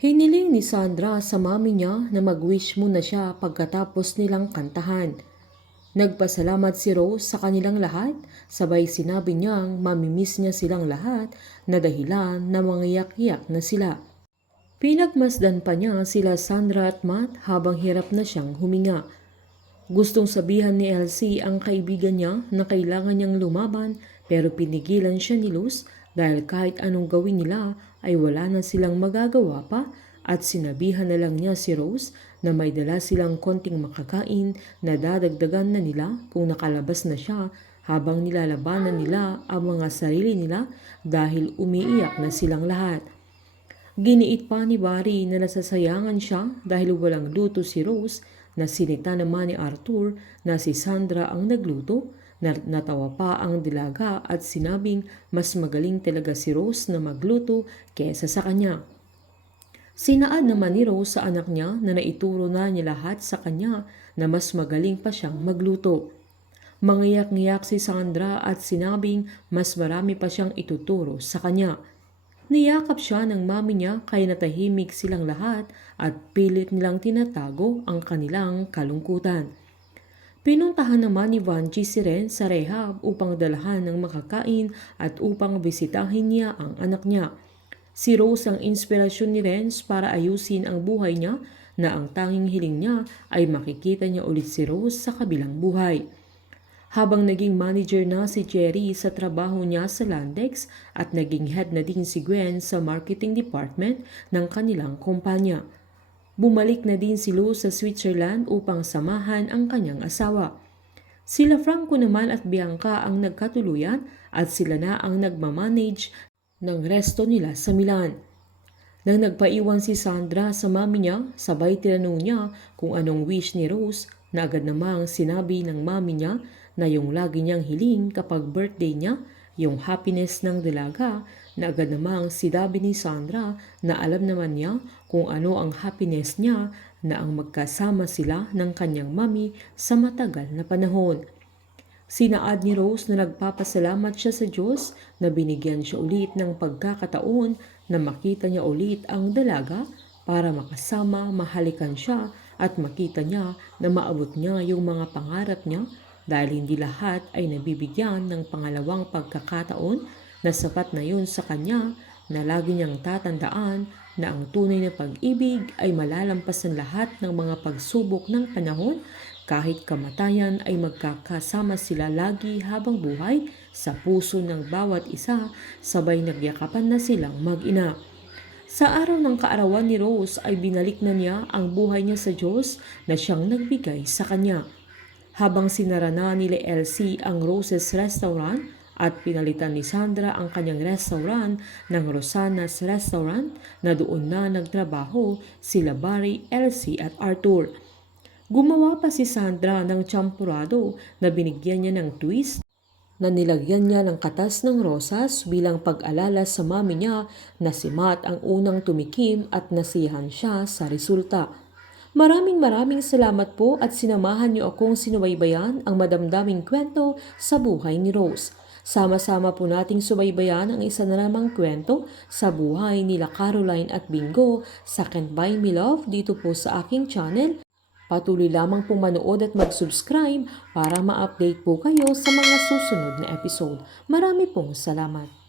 Hiniling ni Sandra sa mami niya na mag-wish muna siya pagkatapos nilang kantahan. Nagpasalamat si Rose sa kanilang lahat, sabay sinabi niyang mamimiss niya silang lahat na dahilan na mangiyak-iyak na sila. Pinagmasdan pa niya sila Sandra at Matt habang hirap na siyang huminga. Gustong sabihan ni Elsie ang kaibigan niya na kailangan niyang lumaban pero pinigilan siya ni Luz dahil kahit anong gawin nila ay wala na silang magagawa pa at sinabihan na lang niya si Rose na may dala silang konting makakain na dadagdagan na nila kung nakalabas na siya habang nilalabanan nila ang mga sarili nila dahil umiiyak na silang lahat. Giniit pa ni Barry na nasasayangan siya dahil walang luto si Rose na sinita naman ni Arthur na si Sandra ang nagluto. Natawa pa ang dilaga at sinabing mas magaling talaga si Rose na magluto kesa sa kanya. Sinaad naman ni Rose sa anak niya na naituro na niya lahat sa kanya na mas magaling pa siyang magluto. Mangiyak-ngiyak si Sandra at sinabing mas marami pa siyang ituturo sa kanya. Niyakap siya ng mami niya kaya natahimik silang lahat at pilit nilang tinatago ang kanilang kalungkutan. Pinuntahan naman ni Vanji si Ren sa rehab upang dalahan ng makakain at upang bisitahin niya ang anak niya. Si Rose ang inspirasyon ni Ren para ayusin ang buhay niya na ang tanging hiling niya ay makikita niya ulit si Rose sa kabilang buhay. Habang naging manager na si Jerry sa trabaho niya sa Landex at naging head na din si Gwen sa marketing department ng kanilang kumpanya. Bumalik na din si Lou sa Switzerland upang samahan ang kanyang asawa. Sila Franco naman at Bianca ang nagkatuluyan at sila na ang nagmamanage ng resto nila sa Milan. Nang nagpaiwan si Sandra sa mami niya, sabay tinanong niya kung anong wish ni Rose na agad namang sinabi ng mami niya na yung lagi niyang hiling kapag birthday niya, yung happiness ng dalaga na agad namang sinabi ni Sandra na alam naman niya kung ano ang happiness niya na ang magkasama sila ng kanyang mami sa matagal na panahon. Sinaad ni Rose na nagpapasalamat siya sa Diyos na binigyan siya ulit ng pagkakataon na makita niya ulit ang dalaga para makasama, mahalikan siya at makita niya na maabot niya yung mga pangarap niya dahil hindi lahat ay nabibigyan ng pangalawang pagkakataon na sapat na yun sa kanya na lagi niyang tatandaan na ang tunay na pag-ibig ay malalampasan lahat ng mga pagsubok ng panahon kahit kamatayan ay magkakasama sila lagi habang buhay sa puso ng bawat isa sabay nagyakapan na silang mag-ina. Sa araw ng kaarawan ni Rose ay binalik na niya ang buhay niya sa Diyos na siyang nagbigay sa kanya. Habang sinara na nila Elsie ang Rose's Restaurant at pinalitan ni Sandra ang kanyang restaurant ng Rosana's Restaurant na doon na nagtrabaho sila Barry, Elsie at Arthur. Gumawa pa si Sandra ng champurrado na binigyan niya ng twist na nilagyan niya ng katas ng rosas bilang pag-alala sa mami niya na si Matt ang unang tumikim at nasiyahan siya sa resulta. Maraming salamat po at sinamahan niyo akong sinubaybayan ang madamdaming kwento sa buhay ni Rose. Sama-sama po nating subaybayan ang isa na namang kwento sa buhay nila Caroline at Bingo sa Can't Buy Me Love dito po sa aking channel. Patuloy lamang pong manood at mag-subscribe para ma-update po kayo sa mga susunod na episode. Marami pong salamat.